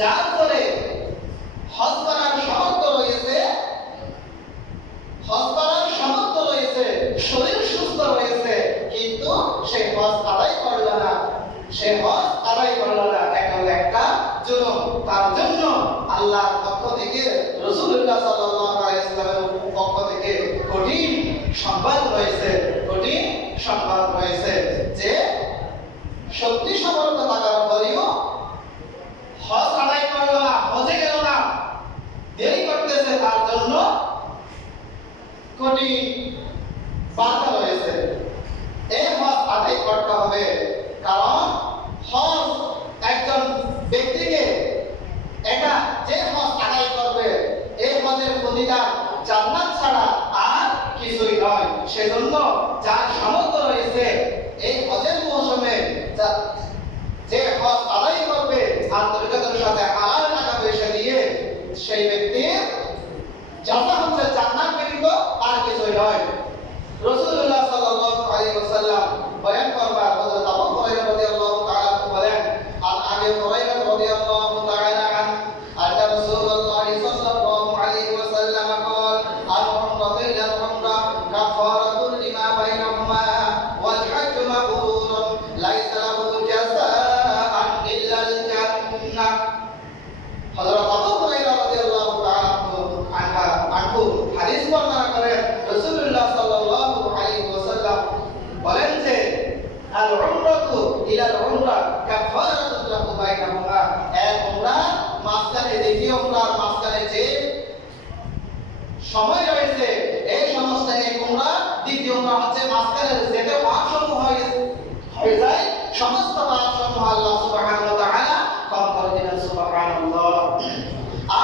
যার ফলে হজ করার সামর্থ্য রয়েছে, শরীর সুস্থ রয়েছে, কিন্তু সে হজ আদায় করল না, এটা হলো একটা জুলুম। তার জন্য আল্লাহর পক্ষ থেকে, রাসূলুল্লাহ সাল্লাল্লাহু আলাইহি ওয়াসাল্লামের পক্ষ থেকে কঠিন সংবাদ রয়েছে যে শক্তি সামর্থ্য থাকার পরেও হজ আদায় করল না, হজে গেল না, দেরি করতেছে, তার জন্য কঠিন বাধা রয়েছে। এই হজ আদায় করতে হবে, কারণ হজ একজন ব্যক্তিকে, এটা যে হজ আদায় করবে এই হজের প্রতিদান জান্নাত ছাড়া আর কিছুই নয়। সেজন্য যার সামর্থ্য রয়েছে এই হজের মৌসুমে যে হজ আদায় করবে আন্তরিকতার সাথে হালাল টাকা পয়সা দিয়ে, সেই ব্যক্তির যাতা হচ্ছে জান্নাত ব্যতীত আর কিছুই নয়। রাসূলুল্লাহ সাল্লাল্লাহু আলাইহি ওয়াসাল্লাম বয়ান করবার হযরত আবু হুরায়রা রাদিয়াল্লাহু তাআলা বলেন, আন আবি হুরায়রা রাদিয়াল্লাহু তাআলা আন্না রাসূলুল্লাহ সাল্লাল্লাহু আলাইহি ওয়াসাল্লাম قال العمرة إلى العمرة كفارة لما بينهما والحج مبرور ليس له جزاء إلا الجنة। হযরত আবু হুরায়রা রাদিয়াল্লাহু তাআলা আনহু হাদিস বর্ণনা করেন, রাসূলুল্লাহ সাল্লাল্লাহু আলাইহি ওয়াসাল্লাম বলেন যে আল উমরাতু ইলা আল উমরা কাফারাতুন লাহু বাইনাহুমা, এক উমরা মাঝখানে দ্বিতীয় উমরার মাঝখানে যে সময় রয়েছে এই সমস্ত এক উমরা দ্বিতীয় উমরা হচ্ছে মাঝখানে যেটা পাপসমূহ হয়ে যায়, সমস্ত পাপসমূহ আল্লাহ সুবহানাহু ওয়া তাআলা ক্ষমা করে দিবেন। সুবহানাল্লাহ।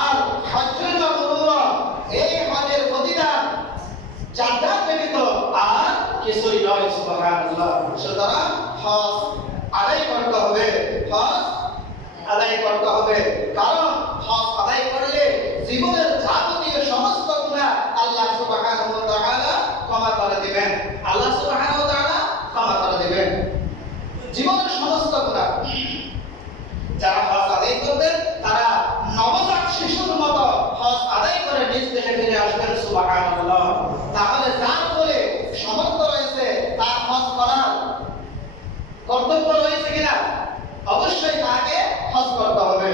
আর হজ্জুল মাবরুর, এই হজের প্রতিদান জান্নাত ব্যতীত আর কিছুই নয়। সুবহানাল্লাহ। সুতরাং হজ আদায় করতে হবে, কারণ হজ আদায় করলে জীবনের যাবতীয় সমস্ত গুনাহ আল্লাহ সুবহানাহু ওয়া তাআলা ক্ষমা করে দিবেন। জীবনের সমস্ত গুনাহ যারা হজ আদায় করবেন তারা নবজাত শিশুর মতো হজ আদায় করে নিজ দেশে ফিরে আসবেন। সুবহানাল্লাহ। তাহলে যার ফলে সামর্থ্য রয়েছে তার হজ করার কর্তব্য রয়েছে কিনা? অবশ্যই তাকে হজ করতে হবে।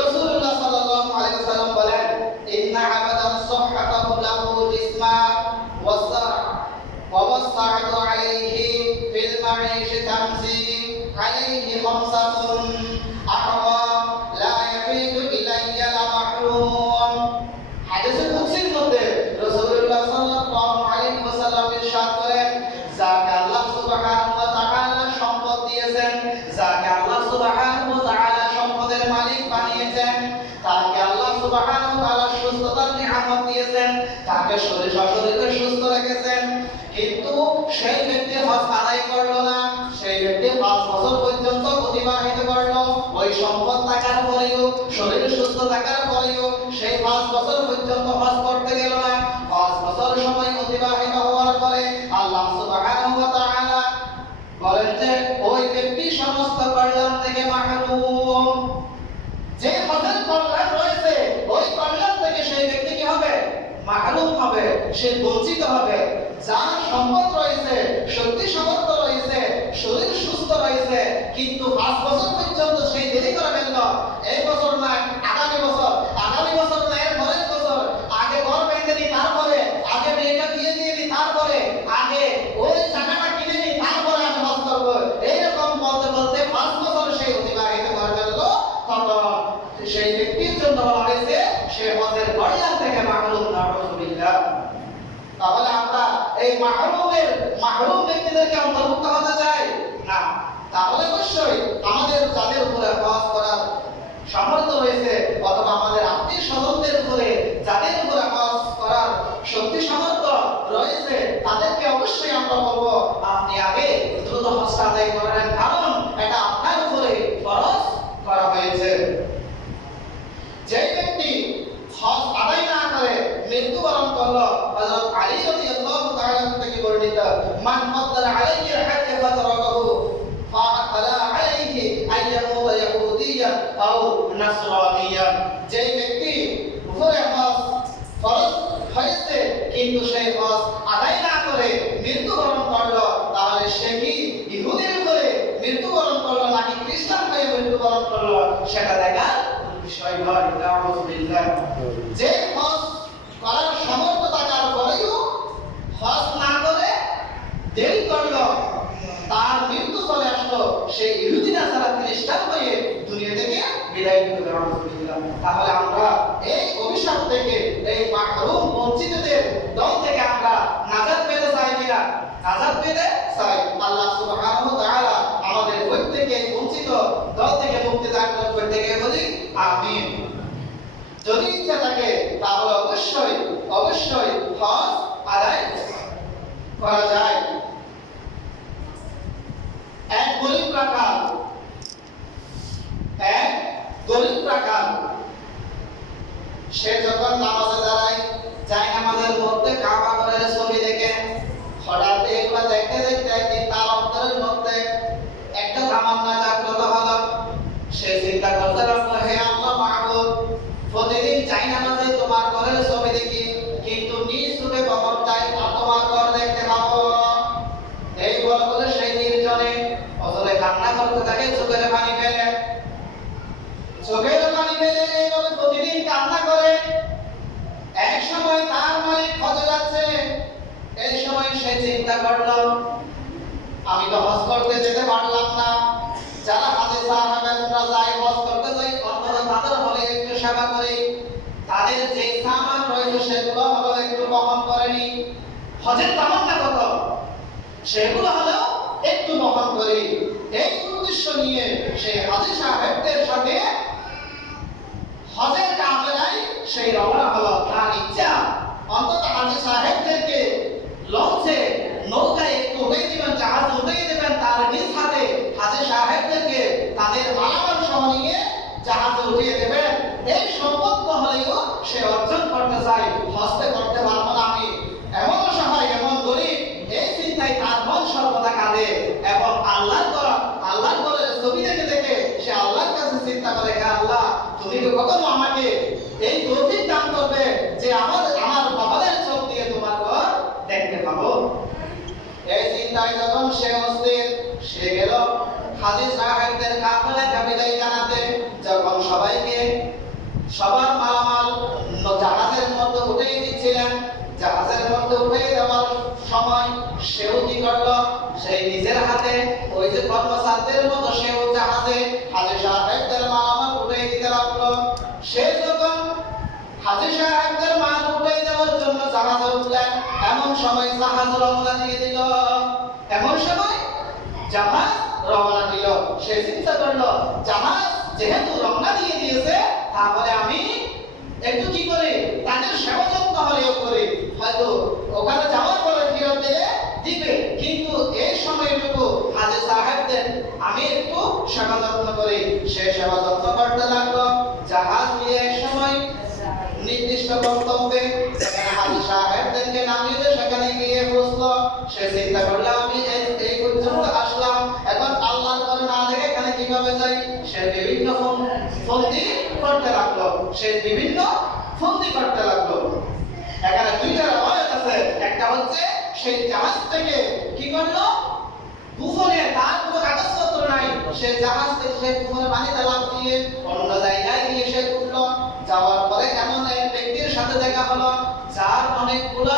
রাসূলুল্লাহ সাল্লাল্লাহু আলাইহি ওয়াসাল্লাম বলেন, ইন্না আবাদান সাহহাতাহু লাহু জিসমা ওয়াসাআতু আলাইহি ফিল মাঈশি তামসি আলাইহি খামসাতুন আহওয়া লা ইয়াফিদু ইলাইয়া লা মাহরুম। হাদিসের কুদসির মধ্যে রাসূলুল্লাহ সাল্লাল্লাহু আলাইহি ওয়াসাল্লাম ইরশাদ করেন, যাকে আল্লাহ সুবহানাহু ওয়া তাআলা সম্পদ দিয়েছেন, যাকে আল্লাহ সুবহানাহু ওয়া তাআলা সম্পদের মালিক বানিয়েছেন, তাকে আল্লাহ সুবহানাহু ওয়া তাআলা সুস্থতার নিয়ামত দিয়েছেন, তাকে শরীরে সুস্থ রেখেছেন, কিন্তু সেই ব্যক্তি হজ আদায় করলো না, সেই ব্যক্তি 5 বছর পর্যন্ত অতিবাহিত করলো, ওই সম্পদ থাকার পরেও, শরীর সুস্থ থাকার পরেও সেই 5 বছর পর্যন্ত হজ করতে গেল না। 5 বছর সময় অতিবাহিত হওয়ার পরে আল্লাহ সুবহানাহু ওয়া তাআলা বলেন যে ওই ব্যক্তি সমস্ত কল্যাণ থেকে মাহরুম। যে হজের কল্যাণ রয়েছে ওই কল্যাণ থেকে সেই ব্যক্তি কি হবে? মাহরুম হবে, সে বঞ্চিত হবে। যার সম্পদ রয়েছে, শক্তি সামর্থ্য রয়েছে, শরীর সুস্থ রয়েছে, কিন্তু 5 বছর পর্যন্ত সেই দেরি করে ফেলল, এই বছর না আগামী বছর না এর পরের বছর, আগে ঘর বেঁধে নি, তারপরে আগে মেয়েটা বিয়ে দিয়ে নি, তারপরে আগে ওই জায়গাটা কিনে নি, তারপরে আমি হজ করব, এইরকম বলতে বলতে 5 বছর সেই অতিবাহিত করে ফেলল, তখন সেই ব্যক্তির জন্য বলা হয়েছে সে হজের কল্যাণ থেকে মাহরুম। নাউযুবিল্লাহ। তাহলে আমরা এই মাহরুম ব্যক্তিদেরকে অন্তর্ভুক্ত হতে চাই না। তাহলে অবশ্যই আমাদের যাদের উপরে হজ করার সামর্থ্য রয়েছে, অথবা আমাদের আত্মীয় স্বজনদের উপরে যাদের উপরে হজ করার শক্তি সামর্থ্য রয়েছে, তাদেরকে অবশ্যই আমরা বলবো আপনি আগে দ্রুত হজটা আদায় করেন, কারণ এটা আপনার উপরে ফরজ করা হয়েছে। যে ব্যক্তি হজ আদায় না করে মৃত্যুবরণ করলো, হযরত আলী রাদিয়াল্লাহু তাআলা থেকে বর্ণিত, মান ফাদ্দালা আলাইহি হাজ্জা ফাতরাকাহু ফাআলা আলাইহি আইয়ামু ওয়া আও নাসরানিয়ান। যে ব্যক্তি উপরে হজ ফরজ হয়েছে কিন্তু সে হজ আদায় না করে মৃত্যুবরণ করলো, তাহলে সে কি ইহুদির উপরে মৃত্যুবরণ করলো নাকি খ্রিস্টান হয়ে মৃত্যুবরণ করলো সেটা দেখার বিষয় নয়। আলহামদুলিল্লাহ। যে হজ করার সামর্থ্য থাকার পরেও হজ না করে দেরি করলো, তার মৃত্যু চলে আসলো, সেই ইহুদি নাসারা খ্রিস্টান হয়ে দুনিয়া থেকে বিদায় নিতে হবে। তাহলে আমরা এই অভিশাপ থেকে, এই মাহরুম বঞ্চিতদের দল থেকে আমরা নাজাত পেতে চাই কিনা? নাজাত পেতে চাই। আল্লাহ সুবহানাহু ওয়া তাআলা আমাদের প্রত্যেককে বঞ্চিত দল থেকে মুক্তি দান করুন, প্রত্যেককে বলি আমিন। যদি ইচ্ছা থাকে তাহলে অবশ্যই অবশ্যই হজ আদায় করা যায়। এক গরিব রাখাল সে যখন নামাজে দাঁড়ায়, যায় নামাজের মধ্যে কাবা ঘরের ছবি দেখে, হঠাৎ এগুলো দেখতে দেখতে একদিন তার অন্তরের মধ্যে একটা তামান্না জাগ্রত হলো। সে চিন্তা করতে লাগলো, হে আল্লাহ মাহবুব, প্রতিদিন যাই নামাজে তোমার ঘরের ছবি দেখি, কিন্তু নিজ চোখে কখন চাই তোমার ঘর দেখতে পাবো। এই বলে সেই নির্জনে অজরে কান্না করতে থাকে, চোখের পানি ফেলে এইভাবে প্রতিদিন কান্না করে। এক সময় তার মালিক হজে যাচ্ছে, এই সময় সে চিন্তা করলো, আমি তো হজ করতে যেতে পারলাম না, যারা হাজী সাহাবারা যায় হজ করতে যায় অন্তত তাদের হলে একটু সেবা করি, তাদের যে সামান রয়েছে সেগুলো হলো একটু বহন করে নি। হজের তামান্না কত, সেগুলো হলো একটু বহন করি। এই উদ্দেশ্য নিয়ে সে হাজী সাহেবদের সাথে হজের কাফেলায় সেই রওনা হলো। তার ইচ্ছা অন্তত হাজী সাহেবদেরকে লঞ্চে নৌকায় একটু উঠে দিবেন, জাহাজ উঠে দেবেন, তার নিজ হাতে হাজী সাহেবদেরকে তাদের মালামাল সহ নিয়ে জাহাজে উঠিয়ে দেবেন। এই সম্পর্ক হলেও সে অর্জন করতে চায়। হজতে করতে পারবো না আমি, এমন অসহায় এমন গরিব, এই চিন্তায় তার মন সর্বদা কাঁদে এবং আল্লাহর ঘরের ছবি দেখে দেখে সে আল্লাহর কাছে চিন্তা করে, হে আল্লাহ, তুমি কি কখনো আমাকে এই তৌফিক দান করবে যে আমার বাবাদের চোখ দিয়ে তোমার ঘর দেখতে পাবো। এই চিন্তায় যখন সে অস্থির, সে গেল হাজী সাহেবদের কাফেলায় বিদায় জানাতে। যখন সবাইকে সবার মালামাল জাহাজের মধ্যে উঠিয়ে দিচ্ছিলেন, জাহাজের মধ্যে উঠিয়ে দেওয়ার সময় সেও কি করলো, সেই নিজের হাতে ওই যে কর্মচারীদের মতো সেও জাহাজে হাজী সাহেবদের মালামাল উঠিয়ে দিতে লাগলো। সে যখন হাজী সাহেবদের মাল উঠিয়ে দেওয়ার জন্য জাহাজে উঠলেন, এমন সময় জাহাজ রওনা দিয়ে দিল। সে চিন্তা করলো, জাহাজ যেহেতু রওনা দিয়ে দিয়েছে, তাহলে আমি একটু কি করে তাদের সেবা যত্ন হলেও করে, হয়তো ওখানে যাওয়ার পরে ফেরত দিলে দিবে, কিন্তু এই সময়টুকু হাজী সাহেবদের আমি একটু সেবা যত্ন করি। সে সেবা যত্ন করতে লাগলো। জাহাজ নিয়ে এক সময় নির্দিষ্ট গন্তব্যে হাজী সাহেবদেরকে নামিয়ে সেখানে গিয়ে বসলো। সে চিন্তা করলো, আমি এই পর্যন্ত আসলাম, এখন আল্লাহর ঘর না দেখে এখানে কিভাবে যাই? সে বিভিন্ন ফন্দি করতে লাগলো। এখানে দুইটা রওয়ায়াত আছে। একটা হচ্ছে সেই জাহাজ থেকে কি করলো, কুফনে তার কোনো কাগজপত্র নাই, সে জাহাজ থেকে সে কুফনে পানিতে লাফ দিয়ে অন্য জায়গায় গিয়ে সে উঠলো। যাওয়ার পরে এমন এক ব্যক্তির সাথে দেখা হলো যার অনেকগুলো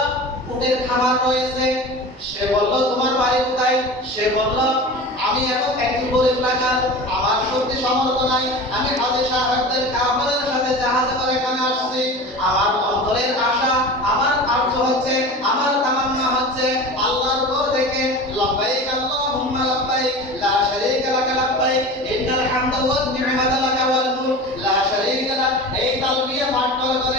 উটের খামার রয়েছে। সে বলল, তোমার বাড়ি কোথায়? সে বলল, আমি এখন একটু গরিব লাগার, আমার শক্তি সামর্থ্য নাই, আমি হাজী সাহেবদের কাফেলার সাথে জাহাজে করে এখানে আসছি। আমার অন্তরের আশা, আমার আর্য হচ্ছে, আমার তামান্না হচ্ছে আল্লাহর ঘর দেখে লব্বাইক আল্লাহুম্মা লব্বাইক লা শারীকা লাকা লব্বাইক ইন্নাল হামদা ওয়ান নি'মাতা লাকা ওয়াল মুলক লা শারীকা লাক। এই তালবিয়া পাঠ করে